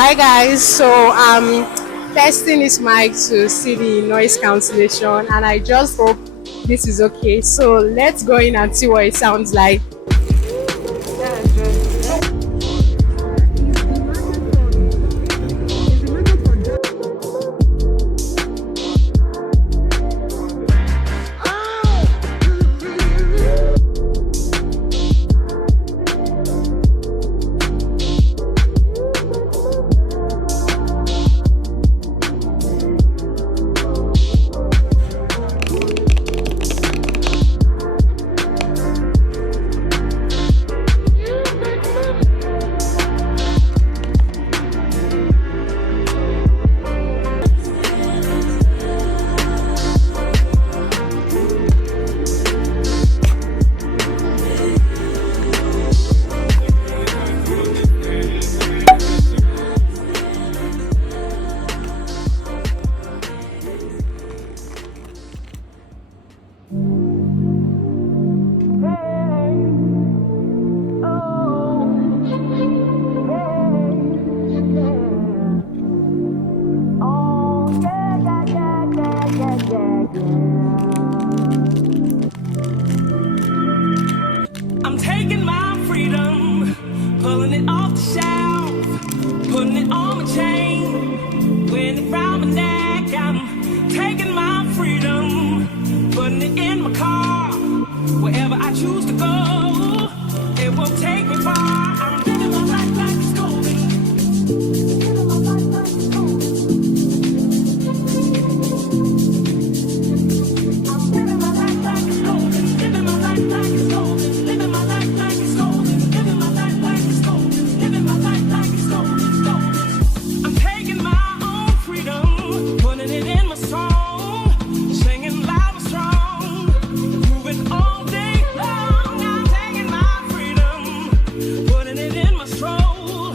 Hi guys, so testing this mic to see the noise cancellation and I just hope this is okay. So let's go in and see what it sounds like. I'm taking my freedom, pulling it off the shelf, putting it on my chain, wearing it round my neck. I'm taking my freedom, putting it in my car, wherever I choose to go, it will take me far. I'm living my life like it's golden. Living my life like it's golden. I'm living my life like it's golden. Living my life like it's golden. Living my life like it's golden. Living my life like it's golden. Living my life like it's golden. Golden. I'm taking my own freedom, putting it in my song, singing loud and strong, moving all day long. I'm taking my freedom, putting it in my stroll.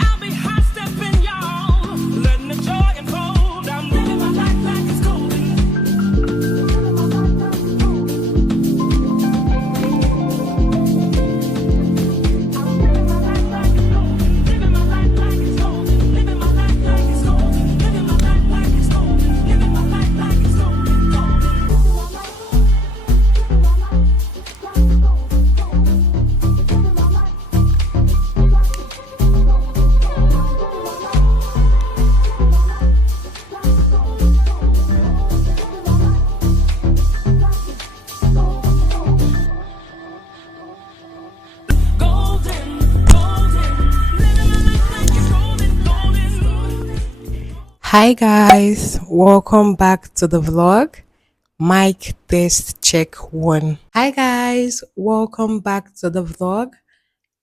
I'll be high stepping, y'all, letting the joy unfold. I'm living my life like it's golden. Living my life like it's golden. I'm living my life like it's golden. Living my life like it's golden. Living my life like it's golden. Living my life like it's golden. Living my life like it's golden. Golden, golden, living my life like it's golden, golden. Hi guys, welcome back to the vlog. Mic test check 1. Hi guys, welcome back to the vlog.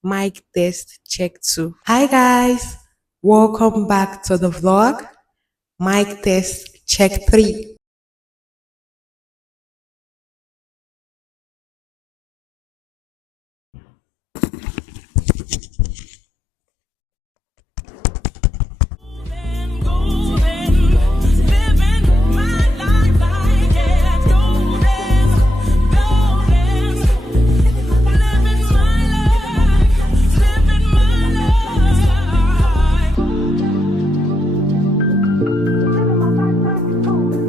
Mic test check 2. Hi guys, welcome back to the vlog. Mic test check 3. Golden, living my life like it's golden, golden, living my life, living my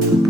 life.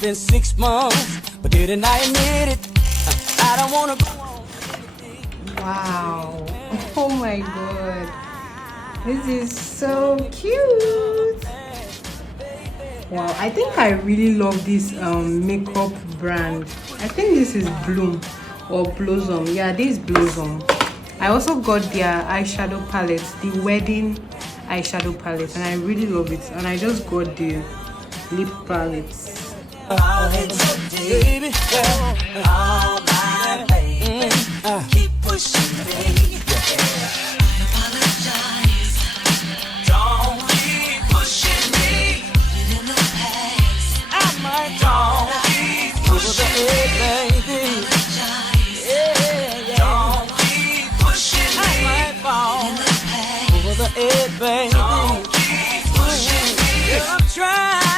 It's been 6 months, but didn't I admit it? I don't wanna go on. Wow. Oh my god. This is so cute. Wow, I think I really love this makeup brand. I think this is Bloom or Blossom. Yeah, this is Blossom. I also got their eyeshadow palette, the wedding eyeshadow palette, and I really love it. And I just got the lip palettes. Baby, all my baby, keep pushing me. Apologize. Don't keep pushing me. In the past, I might don't keep pushing me, baby. Yeah, yeah. Don't keep pushing me. I might fall over the edge, baby. Don't keep pushing me. I'm trying.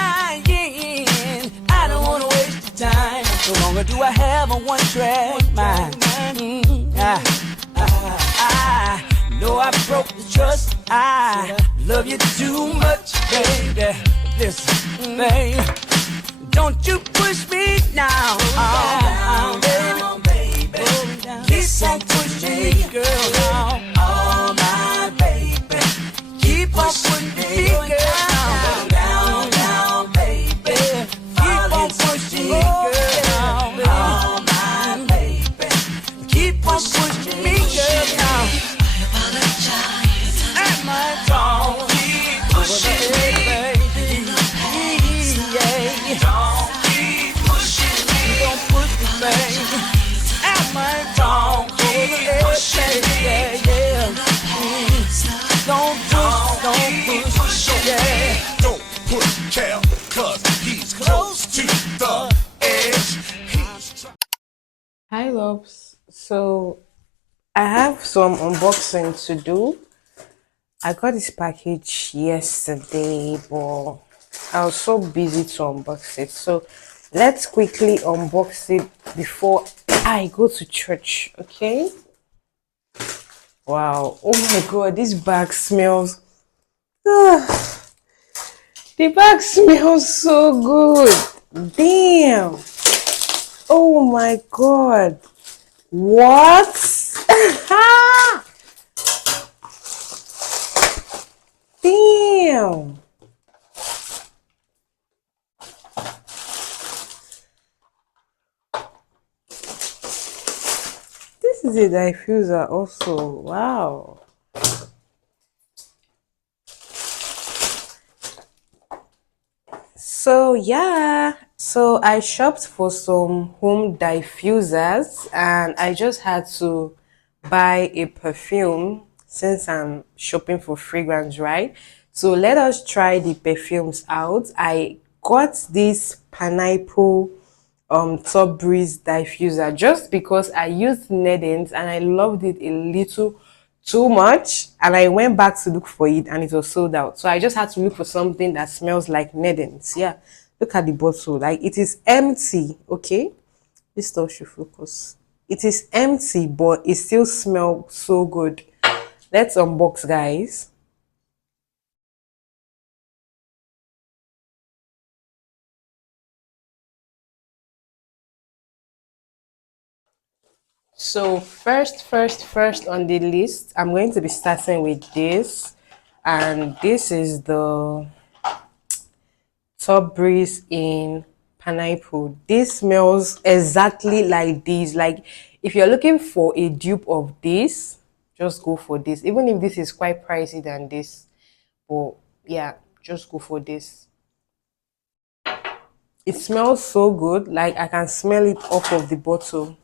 I don't wanna waste your time. No longer do I have a one-track mind. I know I broke the trust. I love you too much, baby. Listen, babe, don't you push me now, baby. Keep on pushing me, girl. Oh my baby, keep on pushing me, girl. Down, baby. Keep on pushing me, girl. Oh my baby, keep on pushing me, girl. I apologize. I might don't keep pushing me, baby. Yeah. Don't keep pushing me. Don't push me, baby. I might don't keep pushing me, yeah. Don't push, yeah. Don't push Cal, cause he's close to the edge. Hi loves. So I have some unboxing to do. I got this package yesterday, but I was so busy to unbox it. So let's quickly unbox it before I go to church, okay? Wow. Oh my god, this bag smells. Ah, the bag smells so good. Damn. Oh my god. What? Damn. This is a diffuser also. Wow. So yeah. So I shopped for some home diffusers and I just had to buy a perfume since I'm shopping for fragrance, right? So let us try the perfumes out. I got this pineapple top breeze diffuser just because I used Nedens and I loved it a little too much and I went back to look for it and it was sold out. So I just had to look for something that smells like Nedens. Yeah. Look at the bottle. Like it is empty, okay? This stuff should focus. It is empty, but it still smells so good. Let's unbox, guys. So first on the list, I'm going to be starting with this. And this is the top breeze in pineapple. This smells exactly like this. Like if you're looking for a dupe of this, just go for this. Even if this is quite pricey than this. But yeah, just go for this. It smells so good. Like I can smell it off of the bottle.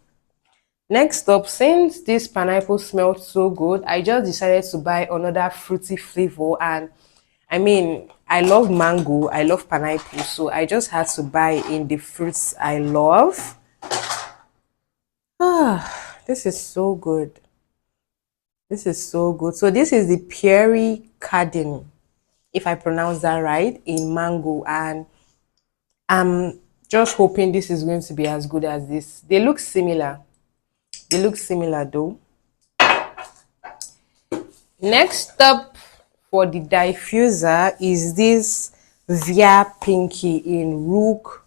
Next up, since this pineapple smelled so good, I just decided to buy another fruity flavor. And I mean, I love mango, I love pineapple, so I just had to buy in the fruits I love. Ah, this is so good. This is so good. So this is the Pierre Cardin, if I pronounce that right, in mango. And I'm just hoping this is going to be as good as this. They look similar. They look similar though. Next up for the diffuser is this Via Pinky in Rook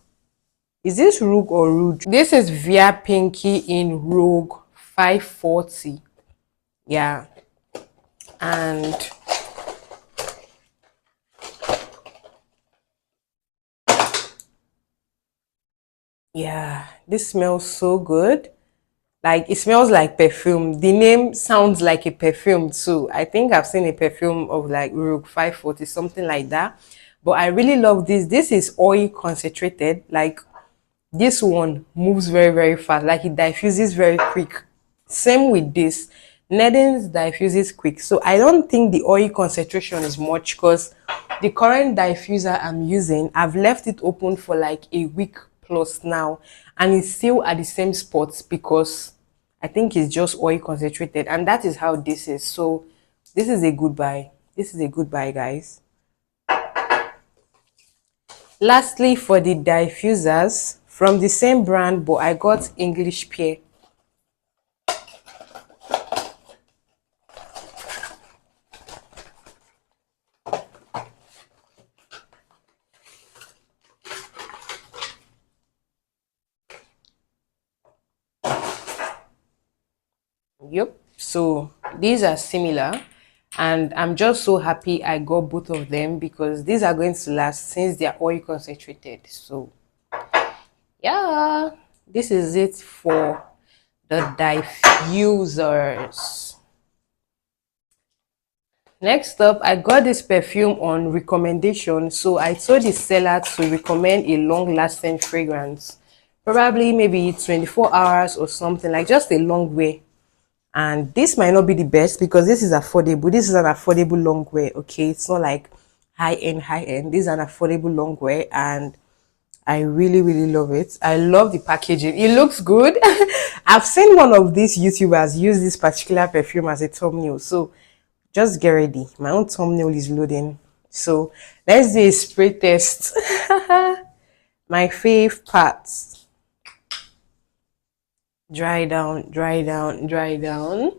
Is this Rogue or Rouge? This is Via Pinky in Rogue 540. Yeah. And yeah, this smells so good. Like it smells like perfume. The name sounds like a perfume too. I think I've seen a perfume of like Rogue 540, something like that. But I really love this. This is oil concentrated. Like this one moves very, very fast. Like it diffuses very quick. Same with this. Neddings diffuses quick. So I don't think the oil concentration is much because the current diffuser I'm using, I've left it open for like a week plus now, and it's still at the same spot because I think it's just oil concentrated, and that is how this is. So this is a good buy. This is a good buy, guys. Lastly, for the diffusers from the same brand, but I got English pear. Yep. So these are similar, and I'm just so happy I got both of them because these are going to last since they're oil concentrated. So yeah, this is it for the diffusers. Next up, I got this perfume on recommendation. So I told the seller to recommend a long-lasting fragrance, probably maybe 24 hours or something, like just a long way. And this might not be the best because this is affordable. This is an affordable long wear. Okay, it's not like high end. This is an affordable long wear, and I really, really love it. I love the packaging. It looks good. I've seen one of these YouTubers use this particular perfume as a thumbnail. So just get ready. My own thumbnail is loading. So let's do a spray test. My fave parts. Dry down, dry down, dry down.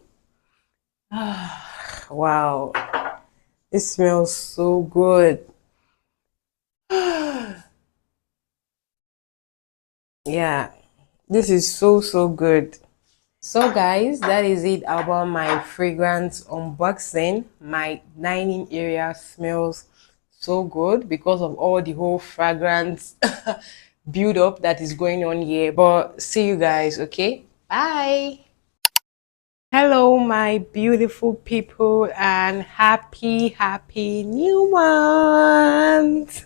Wow. It smells so good. Yeah. This is so, so good. So guys, that is it about my fragrance unboxing. My dining area smells so good because of all the whole fragrance build up that is going on here. But see you guys, okay? Bye. Hello, my beautiful people, and happy new month.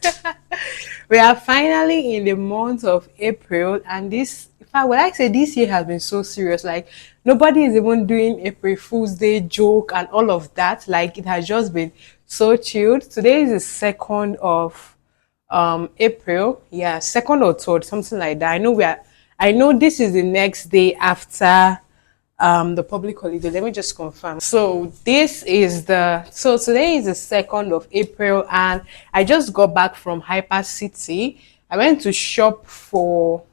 We are finally in the month of April, and this, in fact, when I say this year has been so serious, like nobody is even doing April Fool's Day joke and all of that. Like it has just been so chilled. Today is the 2nd of April. Yeah, 2nd or 3rd, something like that. I know this is the next day after the public holiday. Let me just confirm. So today is the 2nd of April, and I just got back from Hyper City. I went to shop for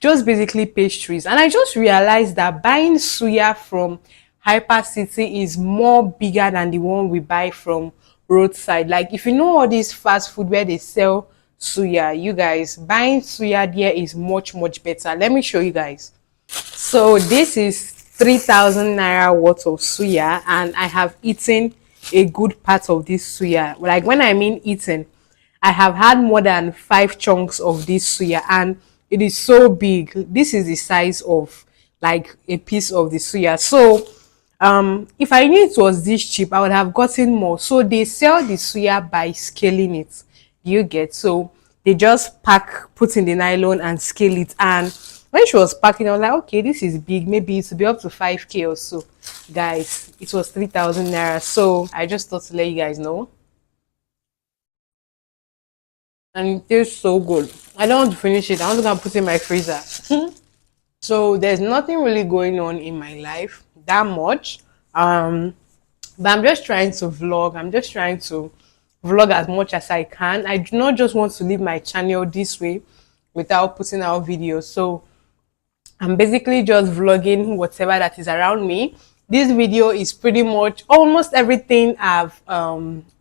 just basically pastries, and I just realized that buying suya from Hyper City is more bigger than the one we buy from roadside. Like if you know all these fast food where they sell suya, you guys, buying suya there is much better. Let me show you guys. So this is 3,000 naira worth of suya, and I have eaten a good part of this suya. Like when I mean eaten, I have had more than 5 chunks of this suya, and it is so big. This is the size of like a piece of the suya. So if I knew it was this cheap, I would have gotten more. So they sell the suya by scaling it. You get, so they just put in the nylon and scale it. And when she was packing, I was like, okay, this is big. Maybe it will be up to 5K or so. Guys, it was 3,000 naira. So I just thought to let you guys know. And it tastes so good. I don't want to finish it. I want to go and put it in my freezer. So there's nothing really going on in my life that much. But I'm just trying to vlog. I'm just trying to vlog as much as I can. I do not just want to leave my channel this way without putting out videos. So I'm basically just vlogging whatever that is around me. This video is pretty much almost everything I've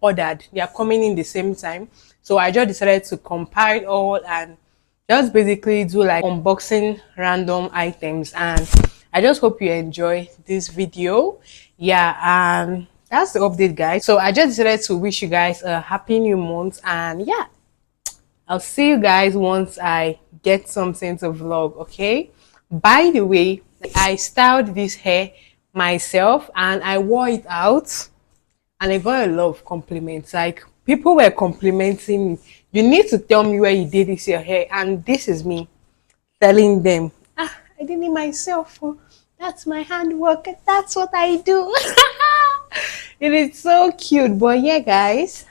ordered. They are coming in the same time. So I just decided to compile all and just basically do like unboxing random items, and I just hope you enjoy this video. Yeah, that's the update, guys. So I just decided to wish you guys a happy new month, and yeah, I'll see you guys once I get something to vlog, okay? By the way, I styled this hair myself and I wore it out and I got a lot of compliments. Like, people were complimenting me. You need to tell me where you did this your hair, and this is me telling them, I did it myself. Oh. That's my handwork. That's what I do. It is so cute. But yeah, guys.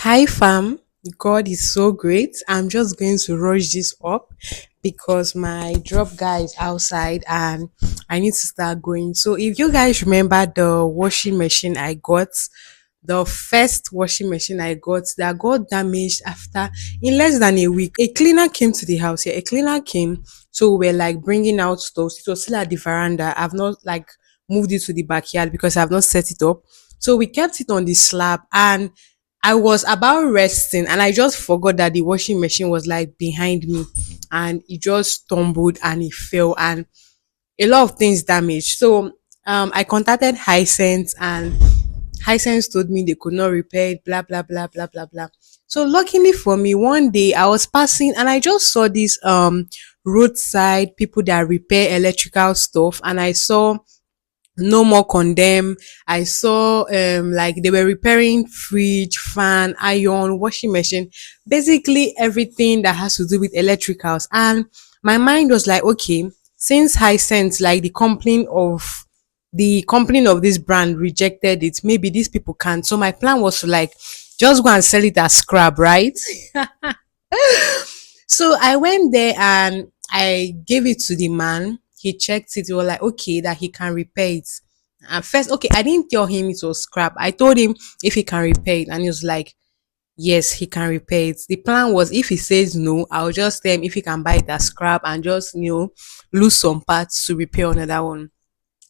Hi, fam. God is so great. I'm just going to rush this up because my drop guy is outside and I need to start going. So, if you guys remember the washing machine I got, the first washing machine I got that got damaged after in less than a week, a cleaner came to the house. Yeah, a cleaner came. So, we're like bringing out stuff. It was still at the veranda. I've not like moved it to the backyard because I've not set it up. So, we kept it on the slab and I was about resting and I just forgot that the washing machine was like behind me and it just stumbled and it fell and a lot of things damaged. So I contacted Hisense and Hisense told me they could not repair it, blah blah blah blah blah blah. So luckily for me, one day I was passing and I just saw this roadside people that repair electrical stuff and I saw no more condemn. I saw like they were repairing fridge, fan, iron, washing machine, basically everything that has to do with electricals. And my mind was like, okay, since Hisense, like the company of this brand rejected it, maybe these people can't. So my plan was to like just go and sell it as scrap, right? So I went there and I gave it to the man. He checked it. He was like, okay, that he can repair it. At first, okay, I didn't tell him it was scrap. I told him if he can repair it. And he was like, yes, he can repair it. The plan was if he says no, I'll just tell him if he can buy it as scrap and just, lose some parts to repair another one.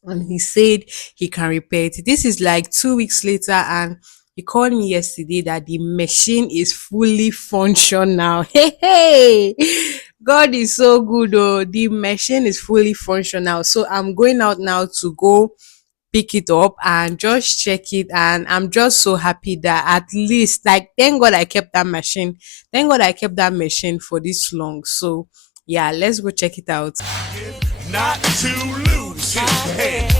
And he said he can repair it. This is like 2 weeks later, and he called me yesterday that the machine is fully functional. Hey, hey, God is so good. Oh, the machine is fully functional. So I'm going out now to go pick it up and just check it. And I'm just so happy that at least, like, thank God I kept that machine. Thank God I kept that machine for this long. So yeah, let's go check it out. Not to lose his head.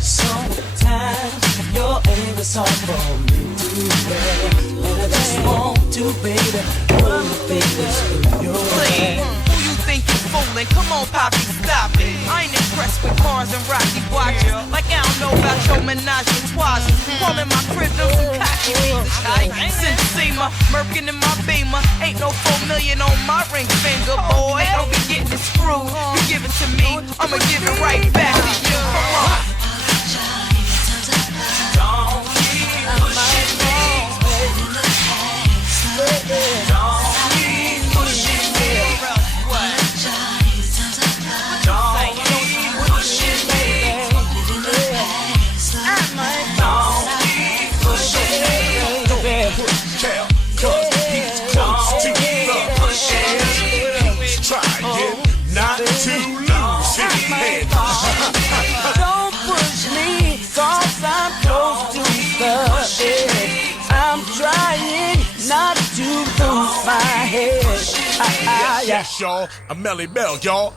Sometimes your anger is all for me to bear. And I just want to, baby, run the fingers through your hair. Who you think you fooling? Come on, Poppy, stop it. I ain't impressed with cars and rocky watches. Like I don't know about your menage a trois. Calling my crib them some cocky beats. Since Seema, murking in my beamer. Ain't no 4 million on my ring finger, boy. Don't be getting it screwed. You give it to me, I'ma give it right back to you. Come on. Don't keep pushing me. Don't keep pushing me. What? Don't keep pushing me. Don't keep pushing me. Tell, cause he's close to the edge. He's trying not to lose his head. Don't push me, cause I'm close to the edge. I'm trying not to lose my head. Yes, y'all. I'm Melly Bell, y'all.